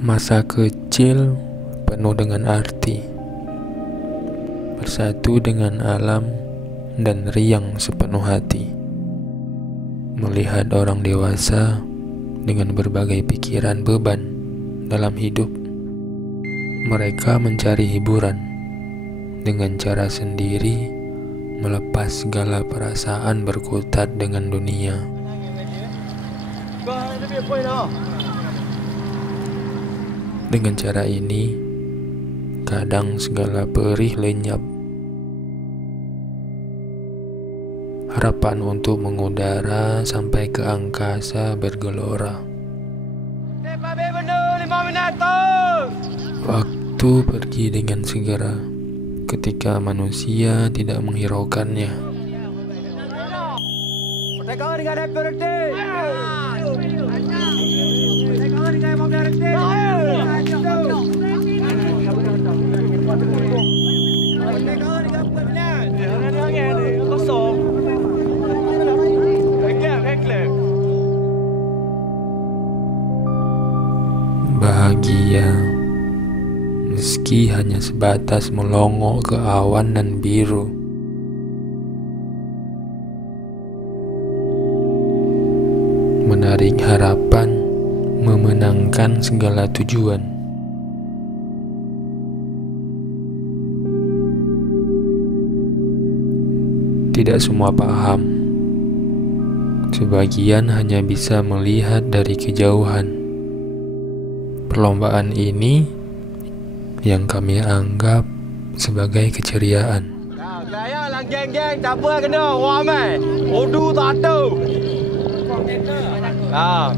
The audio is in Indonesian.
Masa kecil penuh dengan arti, bersatu dengan alam dan riang sepenuh hati. Melihat orang dewasa dengan berbagai pikiran beban dalam hidup, mereka mencari hiburan dengan cara sendiri, melepas segala perasaan berkutat dengan dunia. Dengan cara ini, kadang segala perih lenyap. Harapan untuk mengudara sampai ke angkasa bergelora. Waktu pergi dengan segera ketika manusia tidak menghiraukannya. Bahagia meski hanya sebatas melongo ke awan dan biru. Menarik harapan, memenangkan segala tujuan. Tidak semua paham. Sebagian hanya bisa melihat dari kejauhan. Perlombaan ini yang kami anggap sebagai keceriaan. Saya lang geng-geng tak apa kena ramai. Odu tak ada. Ah.